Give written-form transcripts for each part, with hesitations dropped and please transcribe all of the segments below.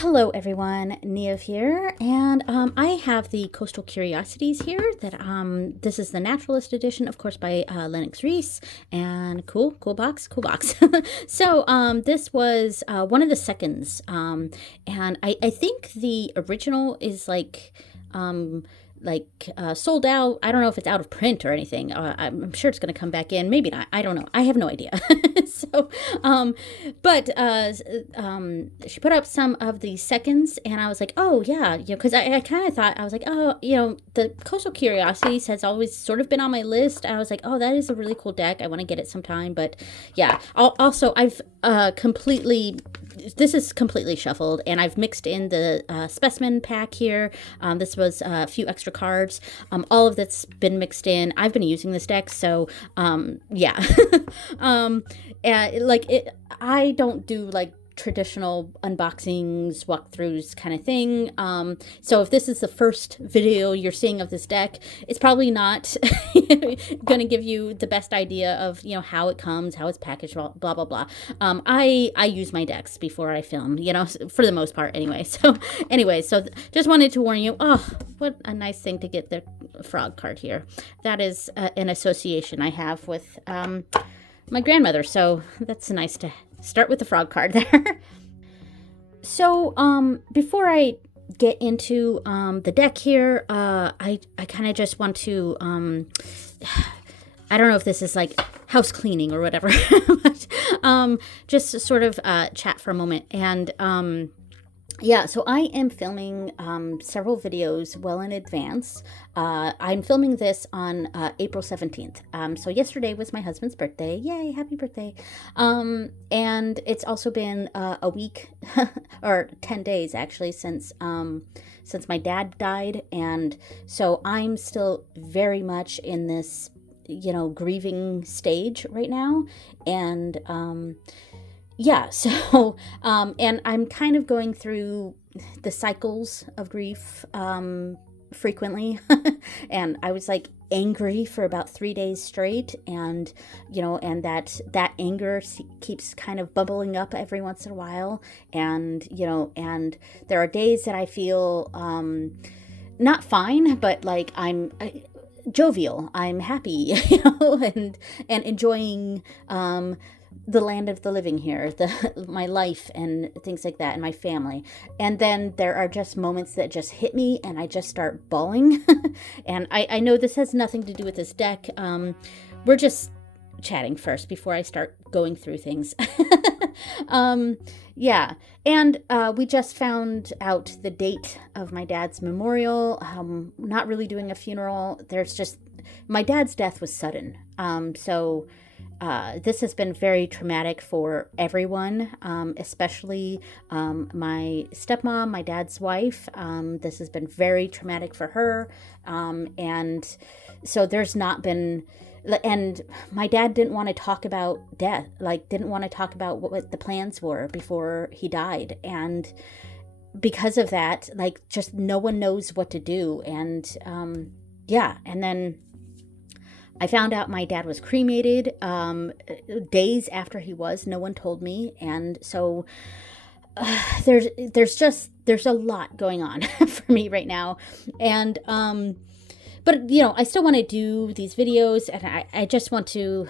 Hello everyone, Nev here, and I have the Coastal Curiosities here. This is the Naturalist edition, of course, by Lennox Reese, and cool box. So this was one of the seconds, and I think the original is sold out. I don't know if it's out of print or anything. I'm sure it's going to come back in. Maybe not. I don't know. I have no idea. But she put up some of the seconds, and I was like, oh yeah, because I kind of thought, I was like, oh, the Coastal Curiosities has always sort of been on my list. And I was like, oh, that is a really cool deck. I want to get it sometime. But yeah, also I've this is completely shuffled, and I've mixed in the specimen pack here. This was a few extra cards. All of that's been mixed in. I've been using this deck, so yeah. I don't do traditional unboxings, walkthroughs kind of thing. So if this is the first video you're seeing of this deck, it's probably not going to give you the best idea of, how it comes, how it's packaged, blah, blah, blah. I use my decks before I film, for the most part anyway. So just wanted to warn you. Oh, what a nice thing to get the frog card here. That is an association I have with my grandmother. So that's nice to start with the frog card there. So before I get into the deck here, I kind of just want to I don't know if this is like house cleaning or whatever, but just sort of chat for a moment. And yeah, so I am filming several videos well in advance. I'm filming this on April 17th. So yesterday was my husband's birthday. Yay, happy birthday. And it's also been a week or 10 days actually since my dad died. And so I'm still very much in this, grieving stage right now. And yeah, so, and I'm kind of going through the cycles of grief frequently, and I was angry for about 3 days straight, and, and that anger keeps kind of bubbling up every once in a while, and, and there are days that I feel not fine, but I'm jovial, I'm happy, and enjoying the land of the living here, my life and things like that, and my family. And then there are just moments that just hit me, and I just start bawling. And I know this has nothing to do with this deck. We're just chatting first before I start going through things. Yeah, and we just found out the date of my dad's memorial. Not really doing a funeral. My dad's death was sudden. So this has been very traumatic for everyone, especially my stepmom, my dad's wife. This has been very traumatic for her. And so there's not been, and my dad didn't want to talk about death, didn't want to talk about what the plans were before he died. And because of that, just no one knows what to do. And yeah, and then I found out my dad was cremated days after he was. No one told me. And so there's a lot going on for me right now. And but I still want to do these videos, and I just want to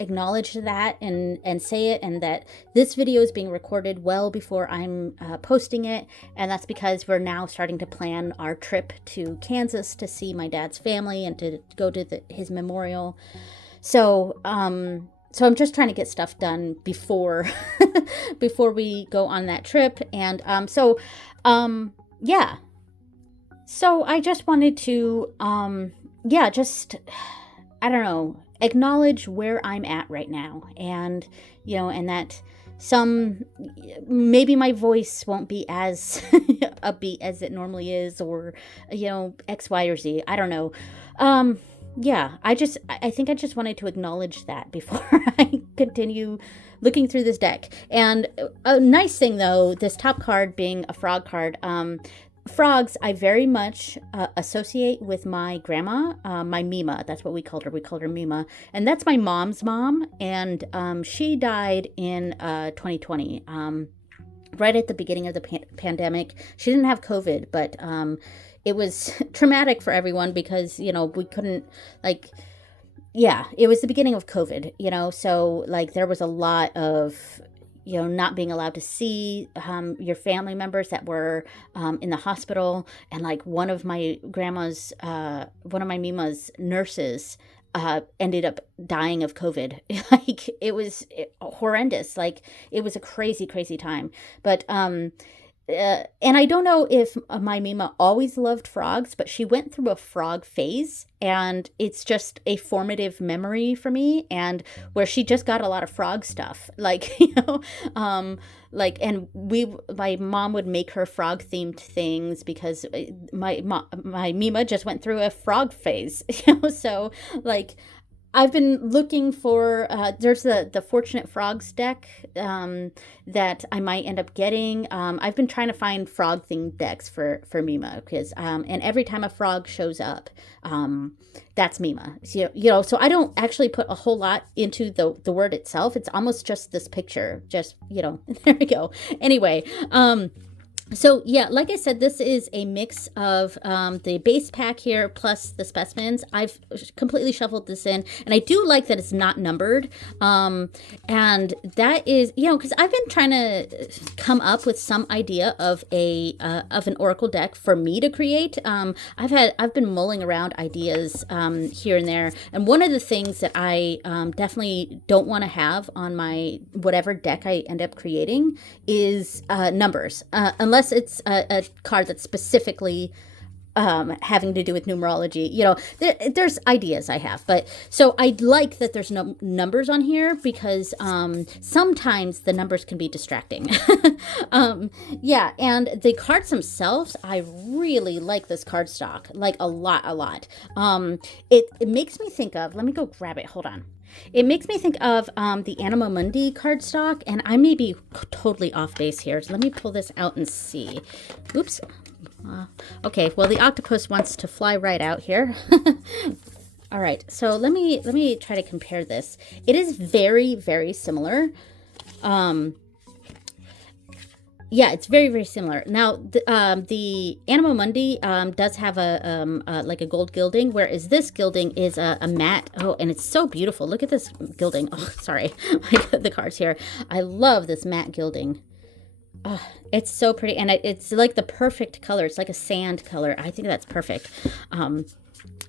acknowledge that and say it, and that this video is being recorded well before I'm posting it, and that's because we're now starting to plan our trip to Kansas to see my dad's family and to go to his memorial. So I'm just trying to get stuff done before we go on that trip. And yeah, so I just wanted to I don't know, acknowledge where I'm at right now, and and that maybe my voice won't be as upbeat as it normally is, or X, Y, or Z. I don't know. Yeah, I think I just wanted to acknowledge that before I continue looking through this deck. And a nice thing though, this top card being a frog card, frogs I very much associate with my grandma, my Mima. That's what we called her. We called her Mima. And that's my mom's mom. And she died in 2020. right at the beginning of the pandemic. She didn't have COVID, but it was traumatic for everyone because, we couldn't, like, yeah, it was the beginning of COVID, so like there was a lot of, not being allowed to see your family members that were in the hospital. And like one of my Mima's nurses ended up dying of COVID. Like it was horrendous. Like it was a crazy, crazy time. But and I don't know if my Mima always loved frogs, but she went through a frog phase, and it's just a formative memory for me. And where she just got a lot of frog stuff, like and my mom would make her frog themed things because my Mima just went through a frog phase, So like I've been looking for, there's the Fortunate Frogs deck that I might end up getting. I've been trying to find frog themed decks for Mima because, and every time a frog shows up, that's Mima. So, so I don't actually put a whole lot into the word itself. It's almost just this picture, just, there we go. Anyway, so yeah, like I said, this is a mix of the base pack here plus the specimens. I've completely shuffled this in, and I do like that it's not numbered. And that is, because I've been trying to come up with some idea of an Oracle deck for me to create. I've been mulling around ideas here and there, and one of the things that I definitely don't want to have on my whatever deck I end up creating is numbers, unless it's a card that's specifically having to do with numerology. There's ideas I have, but so I like that there's no numbers on here because sometimes the numbers can be distracting. Yeah, and the cards themselves, I really like this card stock, like a lot. It makes me think of, let me go grab it, hold on. It makes me think of the Anima Mundi cardstock, and I may be totally off base here. So let me pull this out and see. Oops. Okay, well, the octopus wants to fly right out here. All right, so let me try to compare this. It is very, very similar. Yeah, it's very, very similar. Now, the Anima Mundi does have like a gold gilding, whereas this gilding is a matte. Oh, and it's so beautiful. Look at this gilding. Oh, sorry, the cards here. I love this matte gilding. Oh, it's so pretty, and it's like the perfect color. It's like a sand color. I think that's perfect.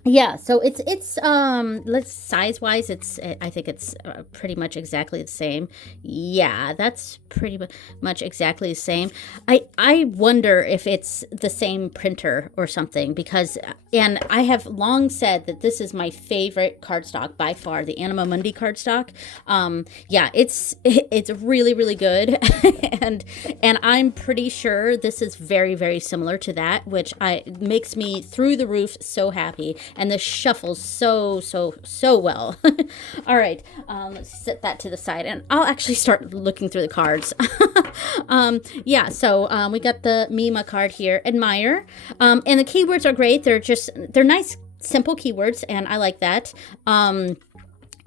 Yeah, so it's let's size-wise, I think it's pretty much exactly the same. Yeah, that's pretty much exactly the same. I wonder if it's the same printer or something because, and I have long said that this is my favorite cardstock by far, the Anima Mundi cardstock. Yeah, it's really, really good, and I'm pretty sure this is very, very similar to that, which makes me through the roof so happy. And this shuffles so well. All right, let's set that to the side, and I'll actually start looking through the cards. Yeah, so we got the Mima card here, admire, and the keywords are great. They're nice, simple keywords, and I like that.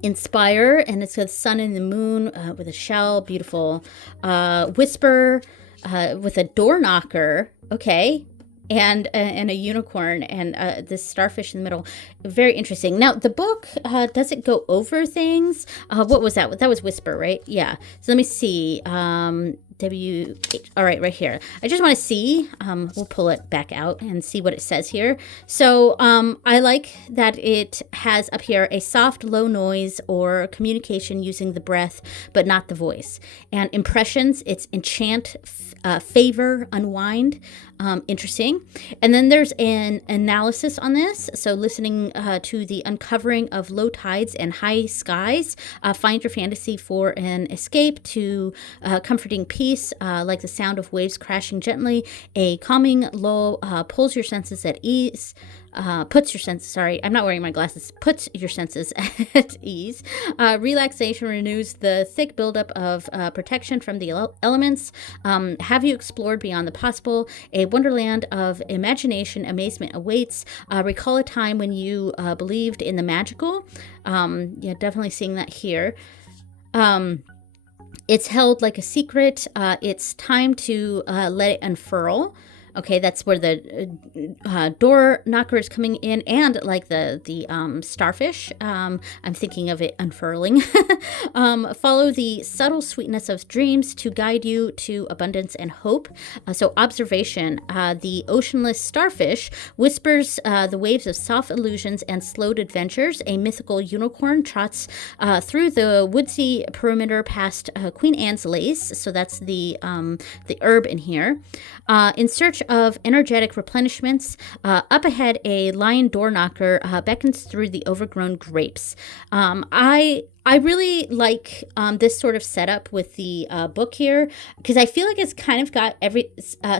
Inspire, and it's the sun and the moon with a shell, beautiful. Whisper with a door knocker, okay. And a unicorn and this starfish in the middle. Very interesting. Now, the book, does it go over things? What was that? That was Whisper, right? Yeah. So let me see. WH. All right, right here. I just want to see. We'll pull it back out and see what it says here. So I like that it has up here a soft, low noise or communication using the breath, but not the voice. And impressions, it's enchant, favor, unwind. Interesting. And then there's an analysis on this. So listening to the uncovering of low tides and high skies. Find your fantasy for an escape to comforting peace, like the sound of waves crashing gently. A calming lull pulls your senses at ease. Puts your senses at ease. Relaxation renews the thick buildup of protection from the elements. Have you explored beyond the possible? A wonderland of imagination, amazement awaits. Recall a time when you believed in the magical. Yeah, definitely seeing that here. It's held like a secret. It's time to let it unfurl. Okay, that's where the door knocker is coming in, and like the starfish. I'm thinking of it unfurling. Follow the subtle sweetness of dreams to guide you to abundance and hope. So observation: the oceanless starfish whispers the waves of soft illusions and slowed adventures. A mythical unicorn trots through the woodsy perimeter past Queen Anne's lace. So that's the herb in here. In search of energetic replenishments, up ahead, a lion door knocker beckons through the overgrown grapes. I really like this sort of setup with the book here, because I feel like it's kind of got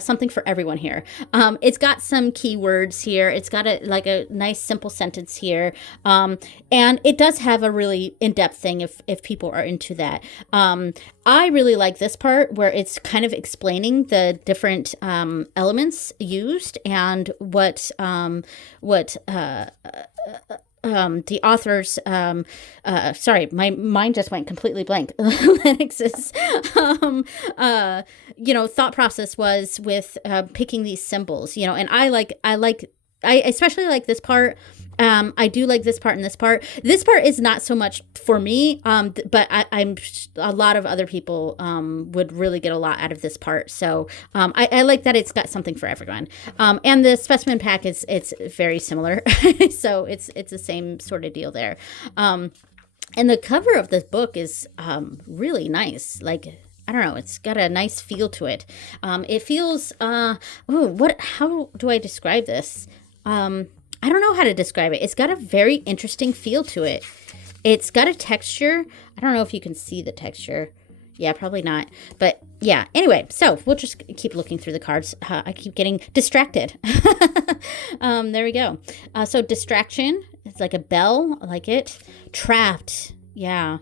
something for everyone here. It's got some keywords here. It's got a nice simple sentence here, and it does have a really in-depth thing if people are into that. I really like this part where it's kind of explaining the different elements used and what the author's sorry, my mind just went completely blank. Lennox's thought process was with picking these symbols, and I especially like this part. I do like this part and this part. This part is not so much for me, but I'm a lot of other people would really get a lot out of this part. So I like that it's got something for everyone. And the specimen pack it's very similar, so it's the same sort of deal there. And the cover of this book is really nice. Like, I don't know, it's got a nice feel to it. It feels how do I describe this? I don't know how to describe it. It's got a very interesting feel to it. It's got a texture. I don't know if you can see the texture. Yeah, probably not. But yeah, anyway, so we'll just keep looking through the cards. I keep getting distracted. There we go. So distraction, it's like a bell, I like it. Trapped, yeah.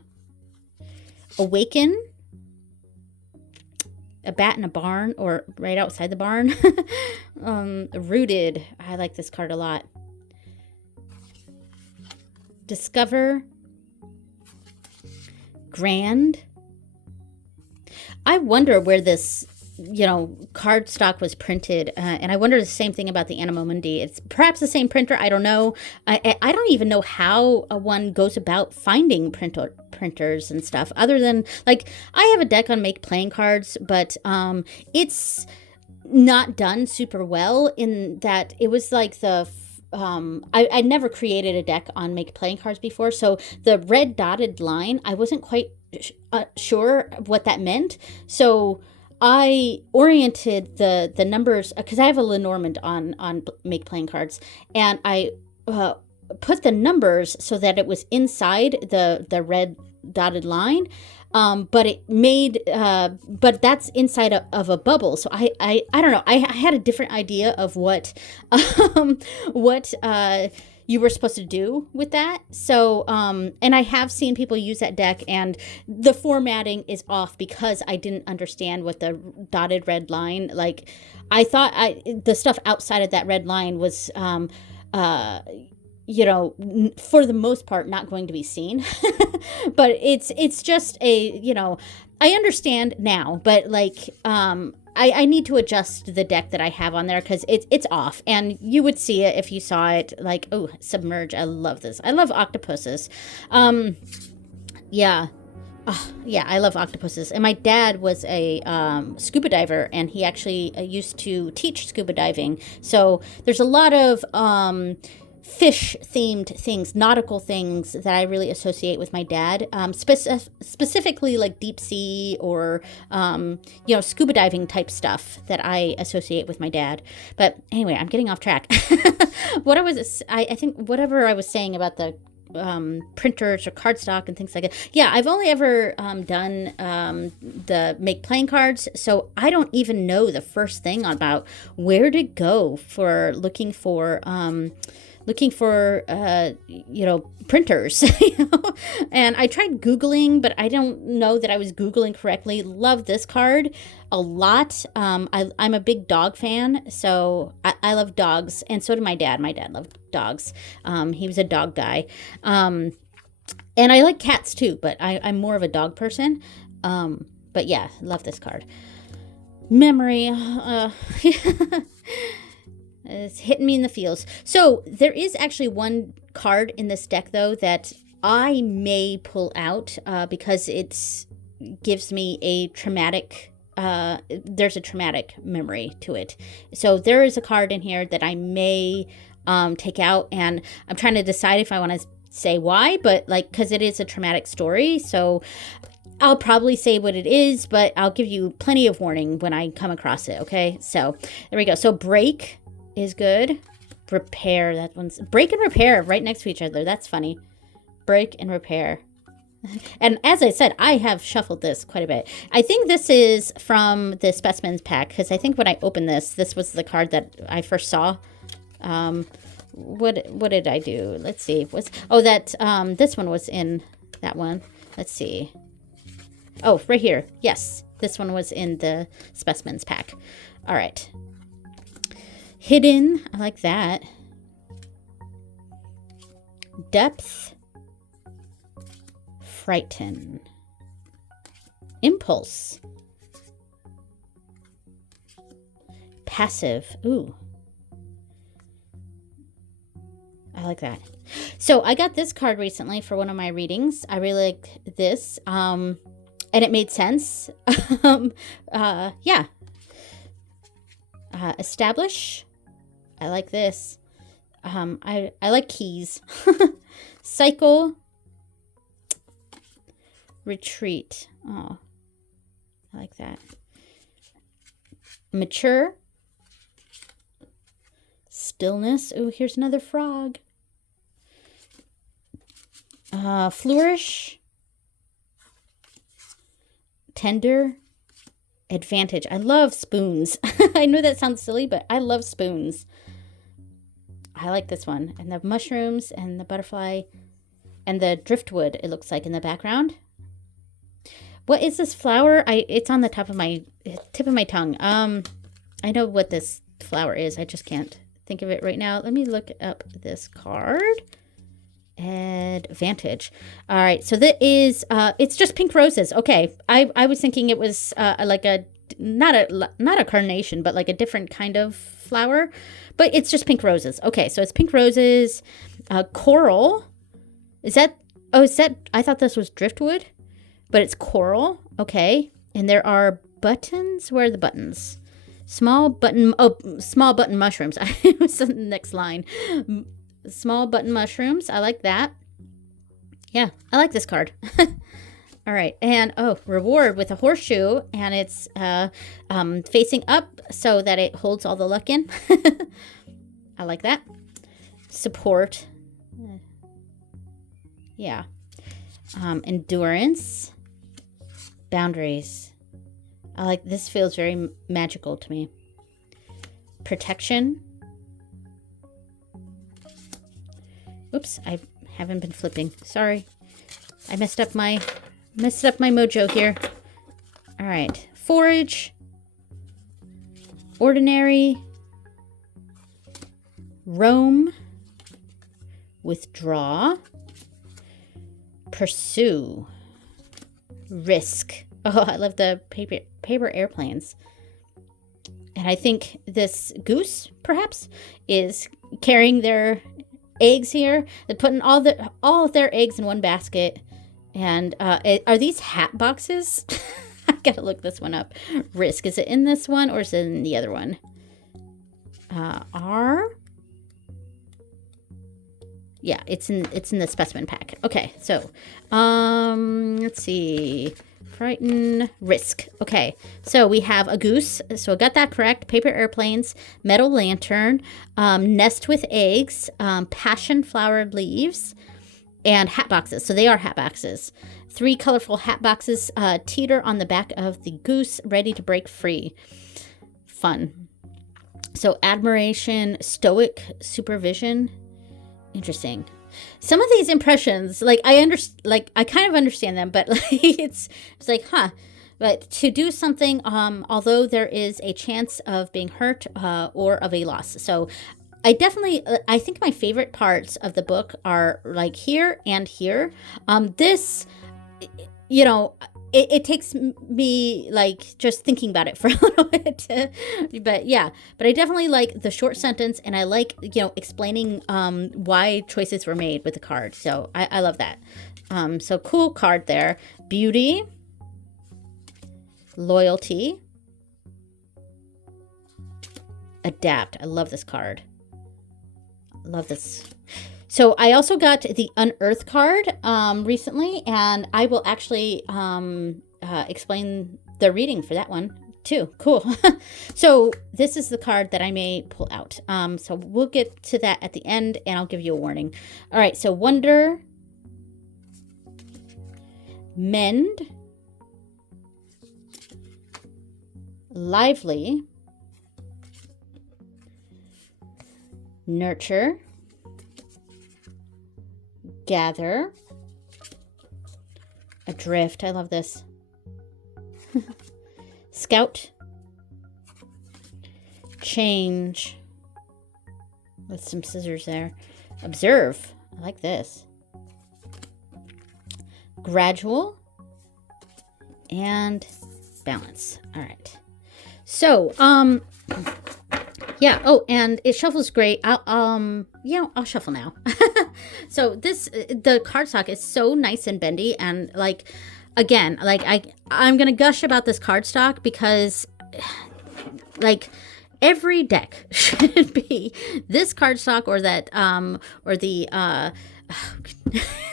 Awaken, a bat in a barn or right outside the barn. Rooted, I like this card a lot. Discover, grand. I wonder where this, card stock was printed, and I wonder the same thing about the Animo Mundi. It's perhaps the same printer. I don't know. I don't even know how one goes about finding printers and stuff, other than like I have a deck on MakePlayingCards, but it's not done super well in that it was like I never created a deck on MakePlayingCards before, so the red dotted line, I wasn't quite sure what that meant. So I oriented the numbers, because I have a Lenormand on MakePlayingCards, and I put the numbers so that it was inside the red dotted line. But it made, but that's inside of a bubble. So I don't know. I had a different idea of what you were supposed to do with that. So, and I have seen people use that deck, and the formatting is off because I didn't understand what the dotted red line, like, I thought the stuff outside of that red line was, for the most part, not going to be seen. But it's just I understand now, but like, I need to adjust the deck that I have on there because it's off, and you would see it if you saw it. Like, oh, submerge! I love this. I love octopuses. Yeah. Yeah, I love octopuses. And my dad was a scuba diver, and he actually used to teach scuba diving. So there's a lot of fish-themed things, nautical things that I really associate with my dad, specifically like deep sea or, scuba diving type stuff that I associate with my dad. But anyway, I'm getting off track. I think whatever I was saying about the printers or cardstock and things like that. Yeah, I've only ever done the MakePlayingCards, so I don't even know the first thing about where to go for looking for printers. And I tried Googling, but I don't know that I was Googling correctly. Love this card a lot. I'm a big dog fan, so I love dogs, and so did my dad. My dad loved dogs. He was a dog guy. And I like cats too, but I'm more of a dog person. But yeah, love this card. Memory. It's hitting me in the feels. So there is actually one card in this deck, though, that I may pull out because it gives me a traumatic, there's a traumatic memory to it. So there is a card in here that I may take out, and I'm trying to decide if I want to say why, but like, because it is a traumatic story, so I'll probably say what it is, but I'll give you plenty of warning when I come across it, okay? So there we go. So break is good. Repair, that one's break and repair right next to each other. That's funny. Break and repair. And as I said, I have shuffled this quite a bit. I think this is from the specimens pack, because I think when I opened this was the card that I first saw. What did I do? Let's see. This one was in that one. Let's see. Oh, right here. Yes, this one was in the specimens pack. All right. Hidden. I like that. Depth. Frighten. Impulse. Passive. Ooh. I like that. So I got this card recently for one of my readings. I really like this. And it made sense. Yeah. Establish. I like this. I like keys. Cycle. Retreat. Oh, I like that. Mature. Stillness. Oh, here's another frog. Flourish. Tender. Advantage. I love spoons. I know that sounds silly, but I love spoons. I like this one. And the mushrooms and the butterfly and the driftwood, it looks like, in the background. What is this flower? It's on the tip of my tongue. I know what this flower is. I just can't think of it right now. Let me look up this card. Advantage. All right, so that is it's just pink roses. Okay, I was thinking it was like a not a carnation, but like a different kind of flower, but it's just pink roses. Okay, so it's pink roses. Coral. Is that I thought this was driftwood, but it's coral. Okay, and there are buttons. Where are the buttons? Small button mushrooms. It was the next line. Small button mushrooms. I like that. Yeah, I like this card. All right. And, reward with a horseshoe. And it's facing up so that it holds all the luck in. I like that. Support. Yeah. Endurance. Boundaries. I like this. Feels very magical to me. Protection. Oops, I haven't been flipping. Sorry. I messed up my mojo here. All right. Forage. Ordinary. Roam. Withdraw. Pursue. Risk. Oh, I love the paper airplanes. And I think this goose, perhaps, is carrying their eggs here. They're putting all of their eggs in one basket. And are these hat boxes? I gotta look this one up. Risk. Is it in this one or is it in the other one? Yeah, it's in the specimen pack. Okay, so let's see. Frighten, risk. Okay, so we have a goose. So I got that correct. Paper airplanes, metal lantern, nest with eggs, passion flowered leaves, and hat boxes. So they are hat boxes. 3 colorful hat boxes teeter on the back of the goose, ready to break free. Fun. So admiration, stoic supervision. Interesting. Some of these impressions, like I kind of understand them, but like it's like, huh. But to do something, although there is a chance of being hurt or of a loss. So I think my favorite parts of the book are like here and here. This, it takes me like just thinking about it for a little bit. But yeah, but I definitely like the short sentence, and I like, explaining why choices were made with the card. So I love that. So cool card there. Beauty, loyalty, adapt. I love this card. Love this. So I also got the Unearth card recently, and I will actually explain the reading for that one too. Cool. So this is the card that I may pull out. So we'll get to that at the end, and I'll give you a warning. All right, so wonder, mend, lively, nurture, gather, adrift. I love this. Scout, change, with some scissors there. Observe. I like this. Gradual, and balance. All right. So, yeah. Oh, and it shuffles great. I'll shuffle now. So the cardstock is so nice and bendy, and like, again, like I'm gonna gush about this cardstock because, like, every deck should be this cardstock or that, or the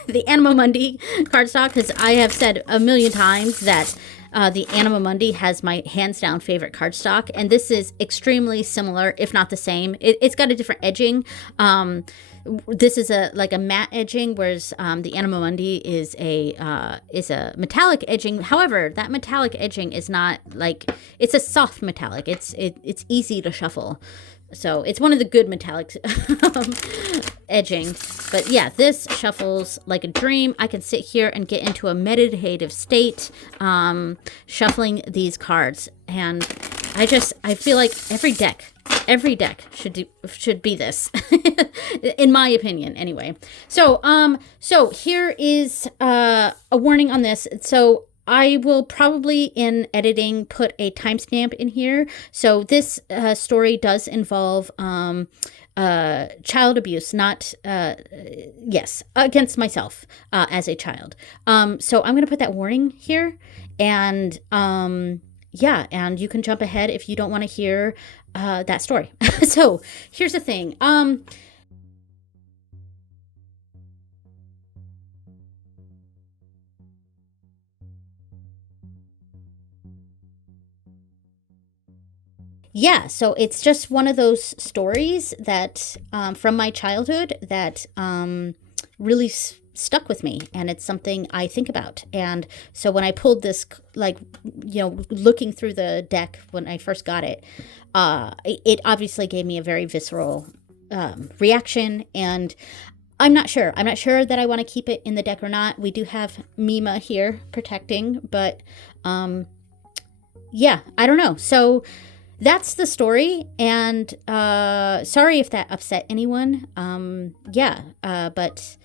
the Anima Mundi cardstock, because I have said a million times that the Anima Mundi has my hands down favorite cardstock, and this is extremely similar, if not the same. It's got a different edging. This is like a matte edging, whereas the Anima Mundi is a metallic edging. However, that metallic edging is not like, it's a soft metallic. It's easy to shuffle. So it's one of the good metallic edging. But yeah, this shuffles like a dream. I can sit here and get into a meditative state shuffling these cards. And I feel like every deck should be this, in my opinion, anyway. So here is a warning on this. So I will probably, in editing, put a timestamp in here. So this story does involve child abuse, not, yes, against myself as a child. So I'm going to put that warning here, and yeah, and you can jump ahead if you don't want to hear that story. So here's the thing. Yeah, so it's just one of those stories that from my childhood that really stuck with me, and it's something I think about. And so when I pulled this, like, looking through the deck when I first got it, it obviously gave me a very visceral reaction, and I'm not sure that I want to keep it in the deck or not. We do have Mima here protecting, but yeah, I don't know. So that's the story, and sorry if that upset anyone. Yeah, but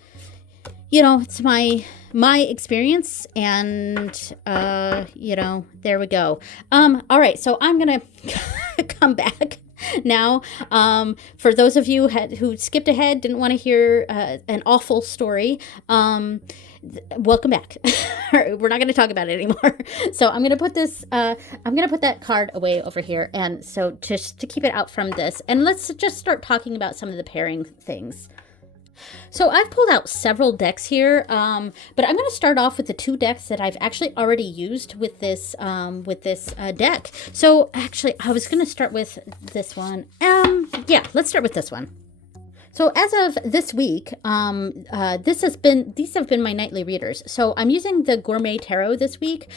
it's my experience, and there we go. All right, so I'm gonna come back now. For those of you who skipped ahead, didn't want to hear an awful story, welcome back. We're not going to talk about it anymore. So I'm going to put this, I'm going to put that card away over here. And so just to keep it out from this, and let's just start talking about some of the pairing things. So I've pulled out several decks here, but I'm going to start off with the two decks that I've actually already used with this deck. So actually, I was going to start with this one. Yeah, let's start with this one. So as of this week, these have been my nightly readers. So I'm using the Gourmet Tarot this week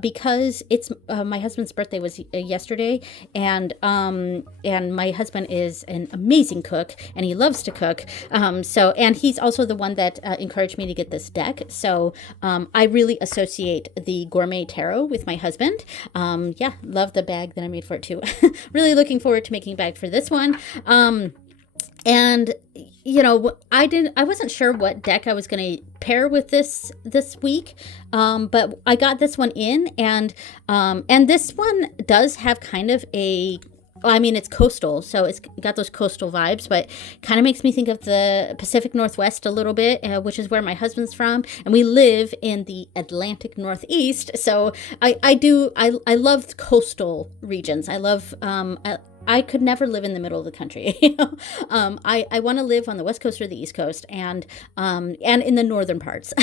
because it's my husband's birthday was yesterday, and my husband is an amazing cook, and he loves to cook. And he's also the one that encouraged me to get this deck. So I really associate the Gourmet Tarot with my husband. Yeah, love the bag that I made for it too. Really looking forward to making a bag for this one. And I wasn't sure what deck I was going to pair with this week, but I got this one in, and this one does have kind of a, well, I mean, it's coastal, so it's got those coastal vibes, but kind of makes me think of the Pacific Northwest a little bit, which is where my husband's from, and we live in the Atlantic Northeast. So I love coastal regions. I love I could never live in the middle of the country. I want to live on the West Coast or the East Coast, and in the northern parts.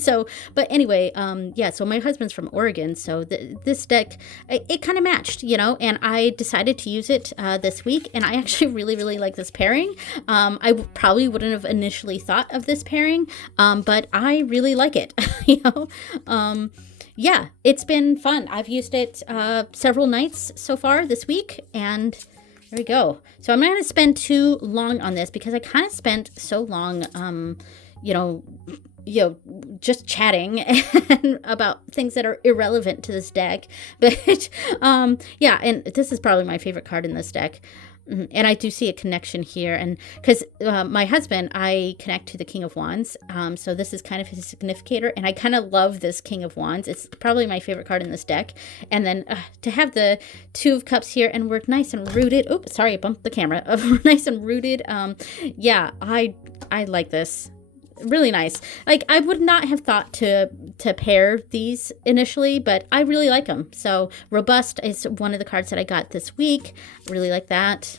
So, but anyway, yeah. So my husband's from Oregon, so this deck it kind of matched, and I decided to use it this week, and I actually really really like this pairing. I probably wouldn't have initially thought of this pairing, but I really like it. Yeah, it's been fun. I've used it several nights so far this week, and there we go. So I'm not going to spend too long on this because I kind of spent so long, just chatting about things that are irrelevant to this deck. But yeah, and this is probably my favorite card in this deck. And I do see a connection here, and because my husband, I connect to the King of Wands, so this is kind of his significator, and I kind of love this King of Wands. It's probably my favorite card in this deck. And then to have the Two of Cups here, and we're nice and rooted. Oops, sorry, I bumped the camera. We're nice and rooted. Yeah, I like this. Really nice. Like, I would not have thought to pair these initially, but I really like them. So Robust is one of the cards that I got this week. Really like that.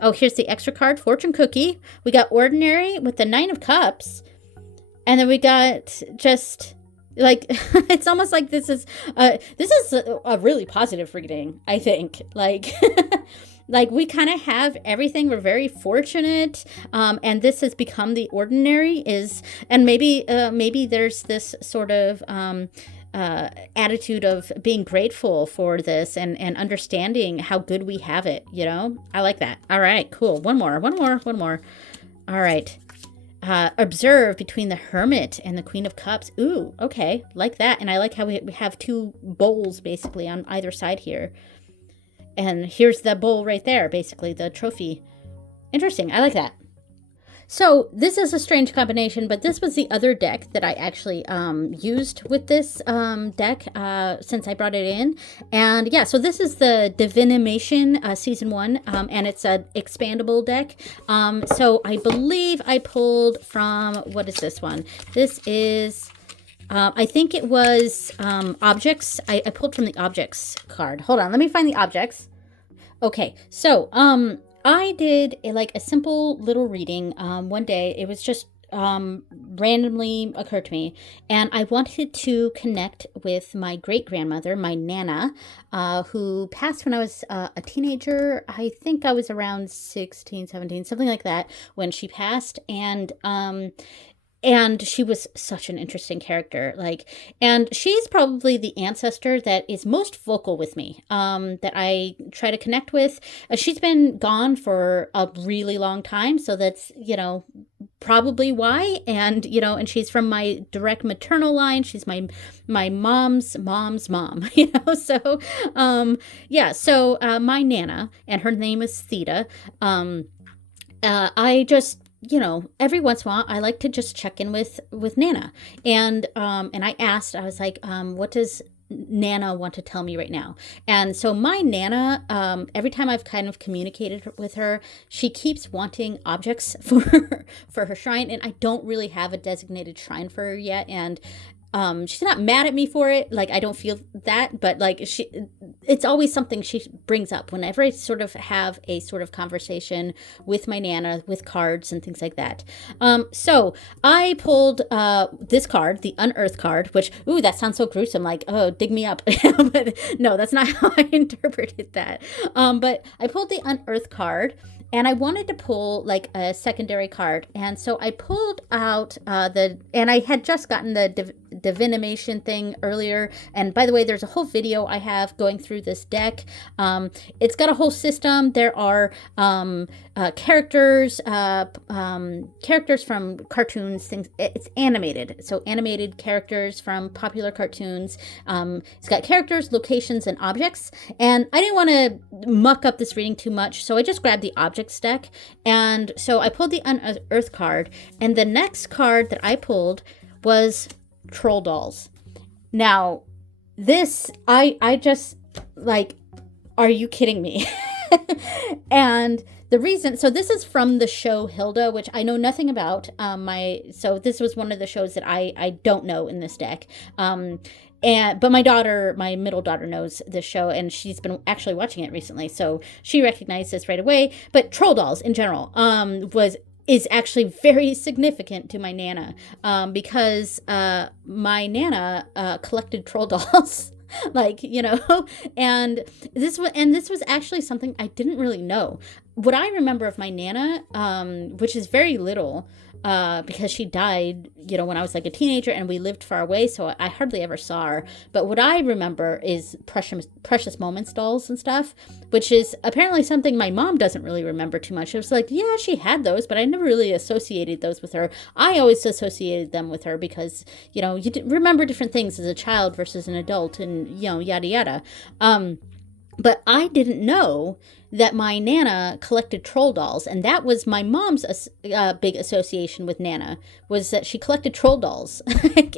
Oh, here's the extra card, Fortune Cookie. We got Ordinary with the Nine of Cups, and then we got just like it's almost like this is a really positive reading, I think. Like like we kind of have everything. We're very fortunate, and this has become the ordinary. And maybe there's this sort of attitude of being grateful for this and understanding how good we have it. I like that. All right, cool. One more. All right. Observe between the Hermit and the Queen of Cups. Ooh, okay, like that. And I like how we have two bowls basically on either side here. And here's the bowl right there, basically, the trophy. Interesting. I like that. So this is a strange combination, but this was the other deck that I actually used with this deck since I brought it in. And yeah, so this is the Divinimation Season 1, and it's an expandable deck. So I believe I pulled from, what is this one? This is... I think it was Objects. I pulled from the Objects card. Hold on, let me find the Objects. Okay, so I did a simple little reading one day. It was just randomly occurred to me, and I wanted to connect with my great-grandmother, my Nana, who passed when I was a teenager. I think I was around 16, 17, something like that when she passed, and she was such an interesting character. And she's probably the ancestor that is most vocal with me, that I try to connect with. She's been gone for a really long time, so that's, probably why. And, and she's from my direct maternal line. She's my mom's mom, So, yeah, so my Nana, and her name is Theta. I just... every once in a while, I like to just check in with Nana, and I asked, I was like, what does Nana want to tell me right now? And so my Nana, every time I've kind of communicated with her, she keeps wanting objects for her shrine, and I don't really have a designated shrine for her yet, and she's not mad at me for it. I don't feel that, but it's always something she brings up whenever I sort of have a sort of conversation with my Nana, with cards and things like that. So I pulled this card, the Unearth card, which, ooh, that sounds so gruesome. Oh, dig me up. But no, that's not how I interpreted that. But I pulled the Unearth card, and I wanted to pull a secondary card. And so I pulled out and I had just gotten the divination thing earlier. And by the way, there's a whole video I have going through this deck. It's got a whole system. There are characters from cartoons, things. It's animated, so animated characters from popular cartoons. It's got characters, locations, and objects. And I didn't want to muck up this reading too much, so I just grabbed the objects deck. And so I pulled the Unearth card, and the next card that I pulled was Troll Dolls. Now, this, I just, like, are you kidding me? And the reason, so this is from the show Hilda, which I know nothing about. So this was one of the shows that I don't know in this deck. But my middle daughter knows this show, and she's been actually watching it recently, so she recognized this right away. But Troll Dolls in general is actually very significant to my Nana, because my Nana collected Troll Dolls. Like, you know, and this was actually something I didn't really know. What I remember of my Nana, which is very little, because she died, you know, when I was like a teenager, and we lived far away, so I hardly ever saw her. But what I remember is Precious Moments dolls and stuff, which is apparently something my mom doesn't really remember too much. It was like, yeah, she had those, but I never really associated those with her. I always associated them with her because, you know, you remember different things as a child versus an adult, and, you know, yada yada. But I didn't know that my Nana collected Troll Dolls, and that was my mom's big association with Nana, was that she collected Troll Dolls,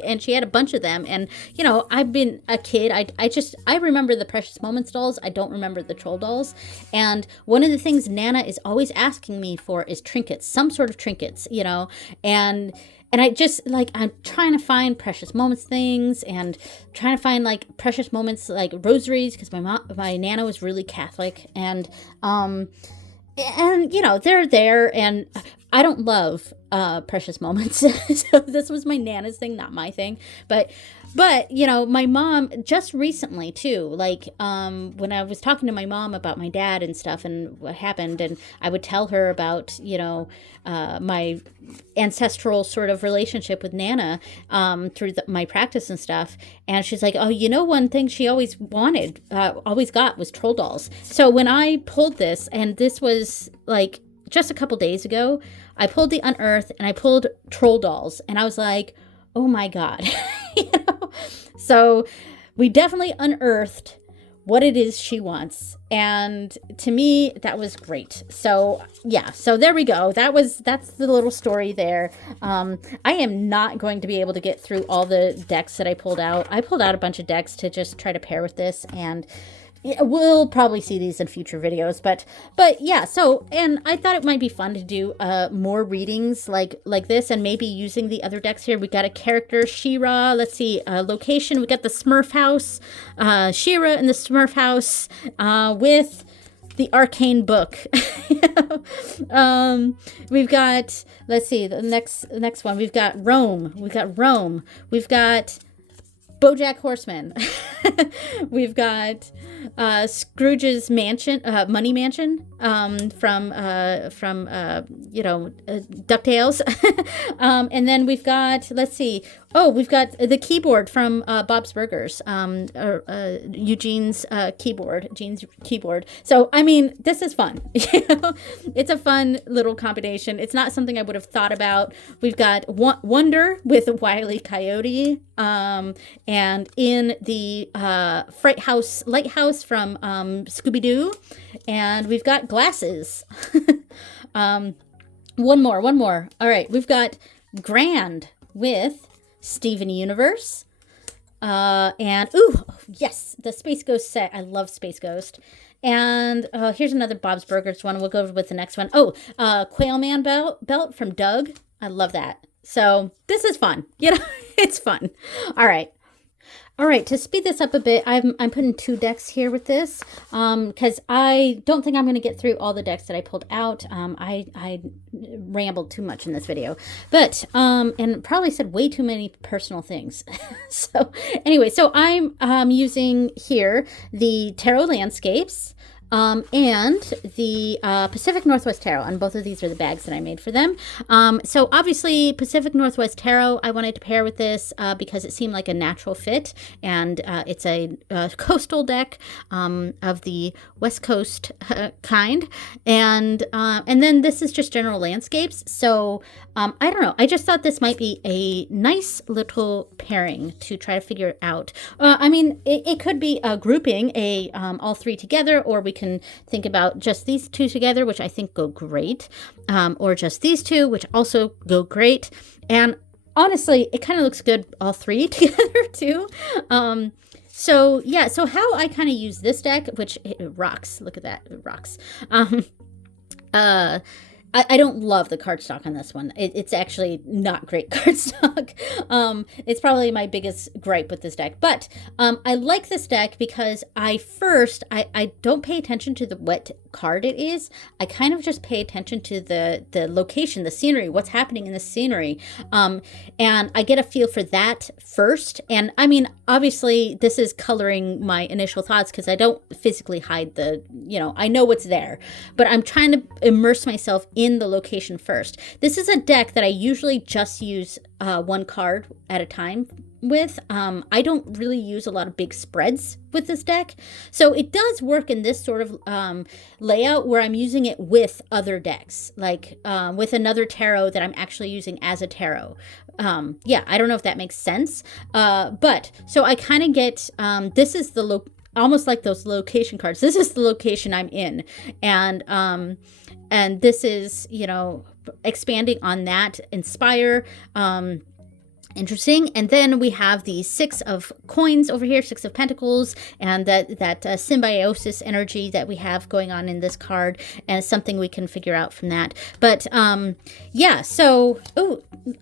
and she had a bunch of them. And, you know, I've been a kid. I remember the Precious Moments dolls. I don't remember the Troll Dolls. And one of the things Nana is always asking me for is trinkets, some sort of trinkets, you know, and I just, like, I'm trying to find Precious Moments things, and trying to find, like, Precious Moments, like, rosaries, because my Nana was really Catholic, and, you know, they're there, and I don't love Precious Moments, so this was my Nana's thing, not my thing, but, you know, my mom, just recently, too, like, when I was talking to my mom about my dad and stuff, and what happened, and I would tell her about, you know, my ancestral sort of relationship with Nana, through my practice and stuff, and she's like, oh, you know, one thing she always wanted, always got, was Troll Dolls. So when I pulled this, and this was, like, just a couple days ago, I pulled the Unearth, and I pulled Troll Dolls, and I was like, oh my God. You know? So we definitely unearthed what it is she wants, and to me, that was great. So yeah, so there we go. That's the little story there. I am not going to be able to get through all the decks that I pulled out. I pulled out a bunch of decks to just try to pair with this, and we'll probably see these in future videos, but yeah, so, and I thought it might be fun to do more readings like this, and maybe using the other decks here. We got a character, She-Ra, let's see, location, we got the Smurf house, She-Ra in the Smurf house, with the arcane book. We've got, let's see, the next one, we've got Rome, we've got BoJack Horseman. We've got Scrooge's mansion, Money Mansion, from you know, DuckTales. And then we've got, let's see, we've got the keyboard from Bob's Burgers, Eugene's Gene's keyboard. So, I mean, this is fun. You know? It's a fun little combination. It's not something I would have thought about. We've got Wonder with Wile E. Coyote, and in the Lighthouse from Scooby-Doo, and we've got Glasses. One more. All right, we've got Grand with Steven Universe, and yes, the Space Ghost set. I love Space Ghost. And here's another Bob's Burgers one. We'll go with the next one. Quail Man belt from Doug. I love that. So this is fun. You know, it's fun. All right, to speed this up a bit, I'm putting 2 decks here with this, because I don't think I'm going to get through all the decks that I pulled out. I rambled too much in this video, but, and probably said way too many personal things. So anyway, so I'm using here the Tarot Landscapes, and the Pacific Northwest Tarot. And both of these are the bags that I made for them. So obviously Pacific Northwest Tarot I wanted to pair with this because it seemed like a natural fit, and it's a coastal deck of the West Coast kind, and then this is just general landscapes. So I don't know, I just thought this might be a nice little pairing to try to figure out. I mean, it could be a grouping, all three together, or we can think about just these two together, which I think go great, or just these two, which also go great. And honestly, it kind of looks good all three together too. So yeah, so how I kind of use this deck, which it rocks. Look at that, it rocks. I don't love the cardstock on this one. It's actually not great cardstock. It's probably my biggest gripe with this deck. But I like this deck because I don't pay attention to what card it is. I kind of just pay attention to the location, the scenery, what's happening in the scenery. And I get a feel for that first. And I mean, obviously, this is coloring my initial thoughts because I don't physically hide I know what's there. But I'm trying to immerse myself in the location first. This is a deck that I usually just use one card at a time with. I don't really use a lot of big spreads with this deck. So it does work in this sort of layout where I'm using it with other decks, like with another tarot that I'm actually using as a tarot. Yeah, I don't know if that makes sense. But so I kind of get, this is the almost like those location cards. This is the location I'm in. And this is, expanding on that, inspire, interesting. And then we have the 6 of coins over here, 6 of pentacles, and that symbiosis energy that we have going on in this card, and something we can figure out from that. But yeah, so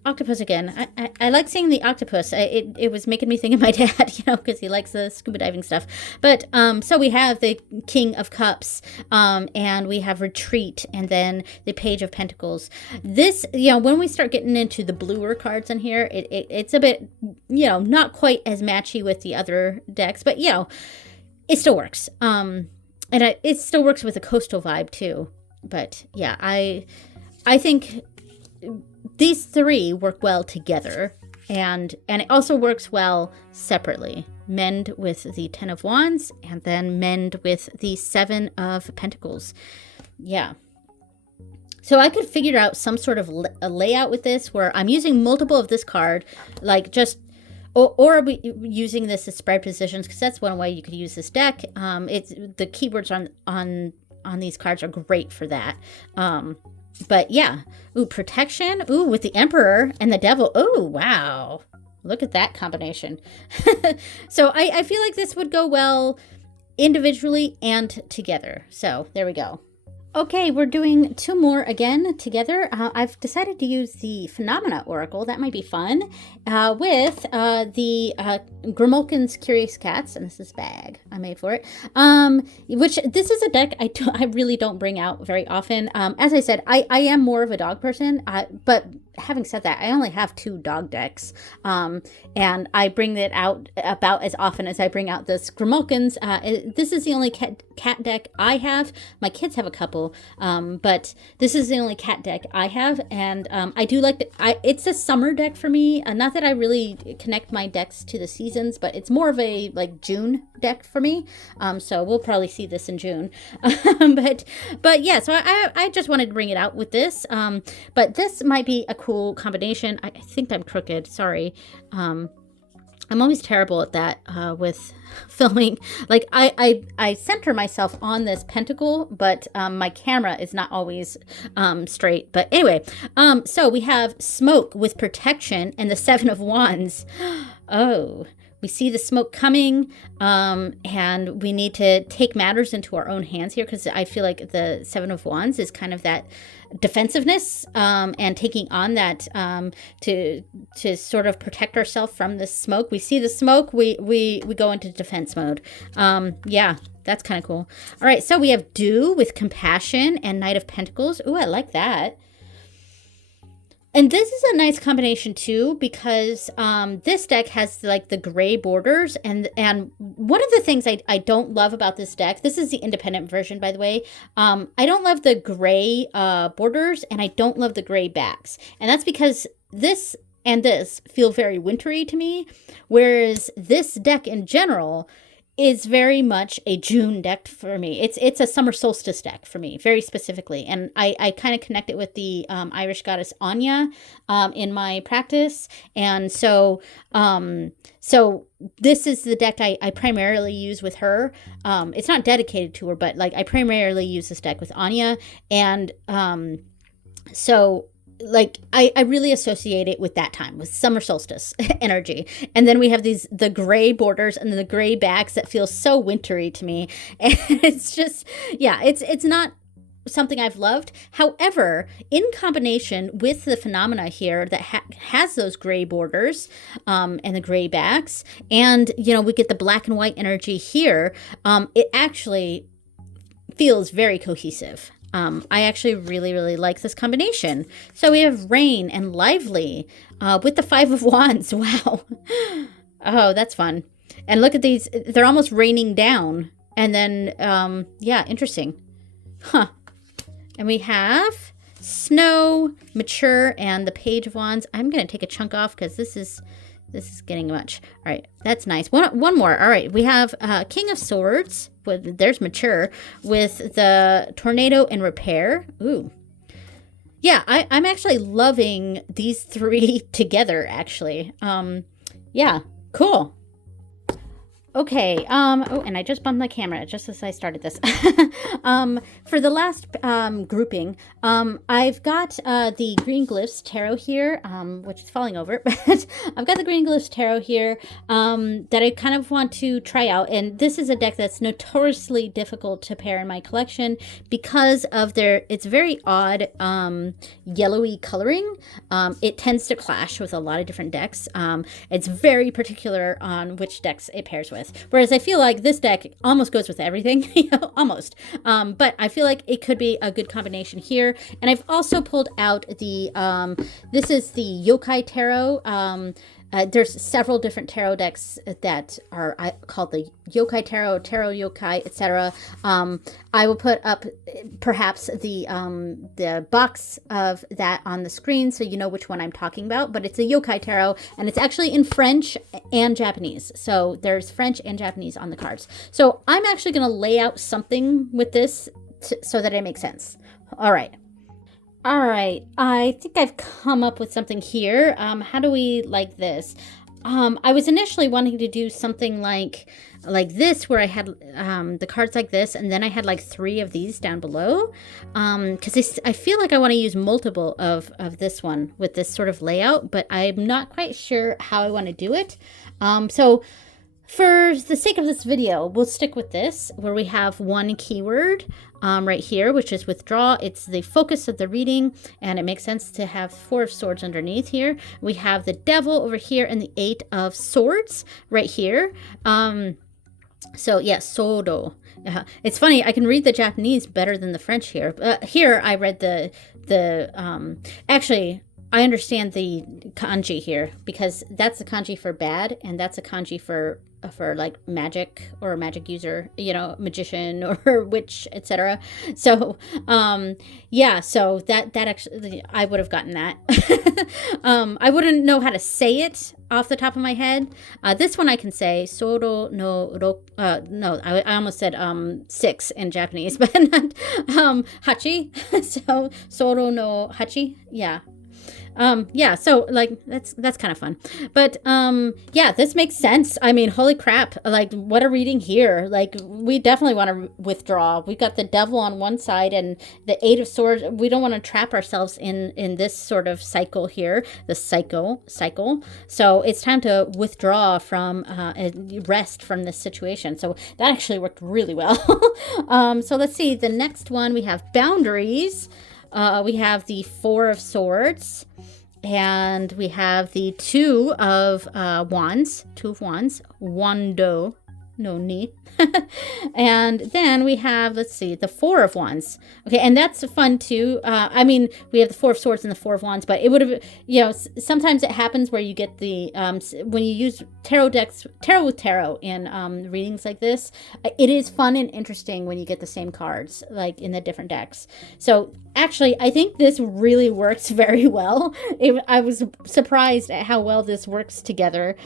octopus again. I like seeing the octopus. It was making me think of my dad, because he likes the scuba diving stuff. But so we have the King of Cups, and we have Retreat, and then the Page of Pentacles. This, when we start getting into the bluer cards in here, it's a bit, not quite as matchy with the other decks, but it still works. And it still works with a coastal vibe too. But yeah, I think these three work well together, and it also works well separately. Mend with the 10 of Wands, and then mend with the 7 of Pentacles. Yeah. So I could figure out some sort of a layout with this where I'm using multiple of this card, like just, or are we using this as spread positions? Because that's one way you could use this deck. It's the keywords on these cards are great for that. But yeah, protection. With the Emperor and the Devil. Wow. Look at that combination. So I feel like this would go well individually and together. So there we go. Okay, we're doing 2 more again together. I've decided to use the Phenomena Oracle. That might be fun. With the Gromolkin's Curious Cats, and this is bag I made for it. Which this is a deck I really don't bring out very often. As I said, I am more of a dog person. But having said that, I only have 2 dog decks. And I bring it out about as often as I bring out this Gromolkin's. This is the only cat deck I have. My kids have a couple. But this is the only cat deck I have, and I do like it's a summer deck for me. Not that I really connect my decks to the seasons, but it's more of a June deck for me. So we'll probably see this in June. but yeah, so I just wanted to bring it out with this. But this might be a cool combination. I think I'm crooked. Sorry. I'm always terrible at that with filming. Like I center myself on this pentacle, but my camera is not always straight. But anyway, so we have smoke with protection and the 7 of Wands. Oh, we see the smoke coming, and we need to take matters into our own hands here, because I feel like the 7 of Wands is kind of that defensiveness, and taking on that to sort of protect ourselves from the smoke. We see the smoke, we go into defense mode. Yeah, that's kind of cool. All right, so we have Dew with compassion and Knight of Pentacles. Ooh, I like that. And this is a nice combination too, because this deck has like the gray borders, and one of the things I don't love about this deck, this is the independent version, by the way. I don't love the gray borders, and I don't love the gray backs, and that's because this and this feel very wintry to me, whereas this deck in general is very much a June deck for me. It's a summer solstice deck for me, very specifically. And I kind of connect it with the Irish goddess Anya in my practice. And so this is the deck I primarily use with her. It's not dedicated to her, but like I primarily use this deck with Anya. And so like I really associate it with that time, with summer solstice energy. And then we have the gray borders and the gray backs that feel so wintry to me. And it's just, yeah, it's not something I've loved. However, in combination with the phenomena here that has those gray borders and the gray backs, and we get the black and white energy here, it actually feels very cohesive. I actually really, really like this combination. So we have Rain and Lively with the Five of Wands. Wow. Oh, that's fun. And look at these. They're almost raining down. And then, yeah, interesting. Huh. And we have Snow, Mature, and the Page of Wands. I'm going to take a chunk off because this is getting much. All right, that's nice. One more. All right, we have King of Swords. There's Mature with the Tornado and Repair. Ooh. Yeah, I'm actually loving these three together, actually. Yeah, cool. Okay, oh, and I just bumped my camera just as I started this. For the last grouping, I've got the Green Glyphs Tarot here, which is falling over, but I've got the Green Glyphs Tarot here that I kind of want to try out. And this is a deck that's notoriously difficult to pair in my collection because of its very odd yellowy coloring. It tends to clash with a lot of different decks. It's very particular on which decks it pairs with. Whereas I feel like this deck almost goes with everything, almost. But I feel like it could be a good combination here. And I've also pulled out this is the Yokai Tarot. There's several different tarot decks that are called the Yokai Tarot, Tarot Yokai, etc. I will put up perhaps the box of that on the screen so you know which one I'm talking about. But it's a Yokai Tarot, and it's actually in French and Japanese. So there's French and Japanese on the cards. So I'm actually going to lay out something with this so that it makes sense. All right. All right, I think I've come up with something here. How do we like this? I was initially wanting to do something like this, where I had the cards like this, and then I had like 3 of these down below. Because I feel like I want to use multiple of this one with this sort of layout, but I'm not quite sure how I want to do it. So for the sake of this video, we'll stick with this, where we have one keyword right here, which is withdraw. It's the focus of the reading, and it makes sense to have 4 of Swords underneath here. We have the Devil over here and the 8 of Swords right here. So yeah, Sodo. It's funny, I can read the Japanese better than the French here. Here I read actually, I understand the kanji here, because that's the kanji for bad, and that's a kanji for like magic, or a magic user, magician or witch, etc. So yeah, so that actually, I would have gotten that. I wouldn't know how to say it off the top of my head. This one I can say Soro no no, I almost said 6 in Japanese, but not hachi. So Soro no hachi, yeah. Yeah, so like that's kind of fun. But yeah, this makes sense. I mean, holy crap, like what a reading here. Like we definitely want to withdraw. We've got the Devil on one side and the 8 of Swords. We don't want to trap ourselves in this sort of cycle here, the cycle. So it's time to withdraw from rest from this situation. So that actually worked really well. So let's see, the next one we have Boundaries. We have the 4 of Swords, and we have the 2 of Wands, Wando. No need. And then we have, let's see, the Four of Wands. Okay, and that's fun too. I mean, we have the Four of Swords and the Four of Wands, but it would have, you know, sometimes it happens where you get the, when you use tarot decks, tarot with tarot in readings like this, it is fun and interesting when you get the same cards, like in the different decks. So actually, I think this really works very well. I was surprised at how well this works together.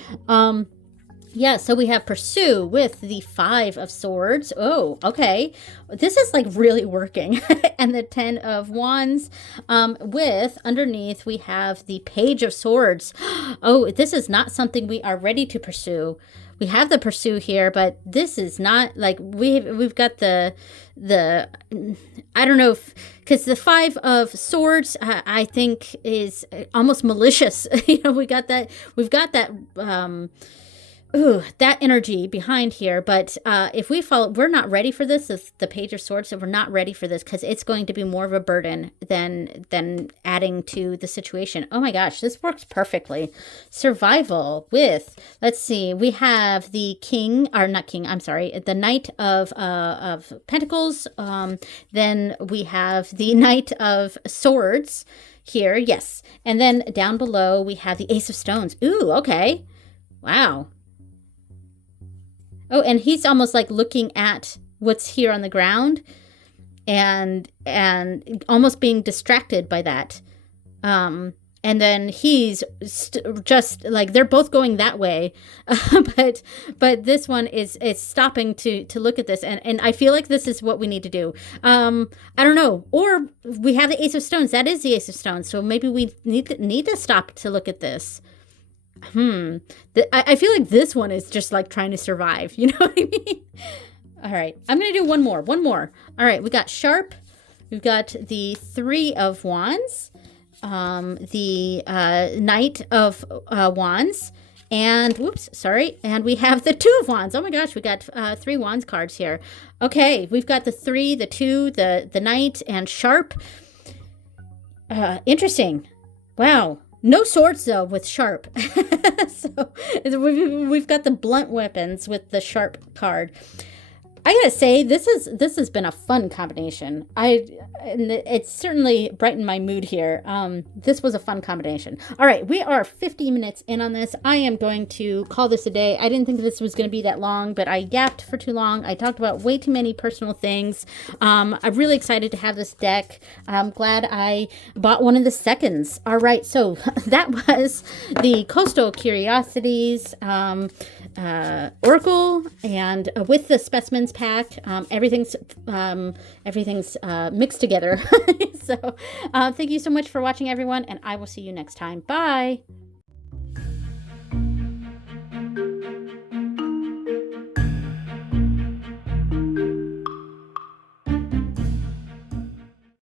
Yeah, so we have Pursue with the Five of Swords. Oh, okay. This is like really working. And the Ten of Wands. With underneath, we have the Page of Swords. Oh, this is not something we are ready to pursue. We have the Pursue here, but this is not like we've got the I don't know if, because the Five of Swords I think is almost malicious. You know, we've got that that energy behind here. But if we follow, we're not ready for this. It's the Page of Swords, so we're not ready for this because it's going to be more of a burden than adding to the situation. Oh my gosh, this works perfectly. Survival with, let's see, we have the King, or not King, I'm sorry, the Knight of Pentacles. Then we have the Knight of Swords here, yes. And then down below we have the Ace of Stones. Ooh, okay. Wow. Oh, and he's almost like looking at what's here on the ground and almost being distracted by that. And then he's just like, they're both going that way. But this one is stopping to look at this. And I feel like this is what we need to do. I don't know. Or we have the Ace of Stones. That is the Ace of Stones. So maybe we need to stop to look at this. I feel like this one is just like trying to survive. You know what I mean? All right. I'm going to do one more. All right. We got Sharp. We've got the Three of Wands, the Knight of Wands, and and we have the Two of Wands. Oh my gosh, we got 3 Wands cards here. Okay. We've got the 3, the 2, the Knight, and Sharp. Interesting. Wow. No swords, though, with Sharp. So we've got the blunt weapons with the Sharp card. I gotta say, this has been a fun combination. And it's certainly brightened my mood here. This was a fun combination. All right, we are 50 minutes in on this. I am going to call this a day. I didn't think this was going to be that long, but I yapped for too long. I talked about way too many personal things. I'm really excited to have this deck. I'm glad I bought one of the seconds. All right, so that was the Coastal Curiosities Oracle, and with the specimens pack, everything's mixed together. So thank you so much for watching, everyone, and I will see you next time. Bye.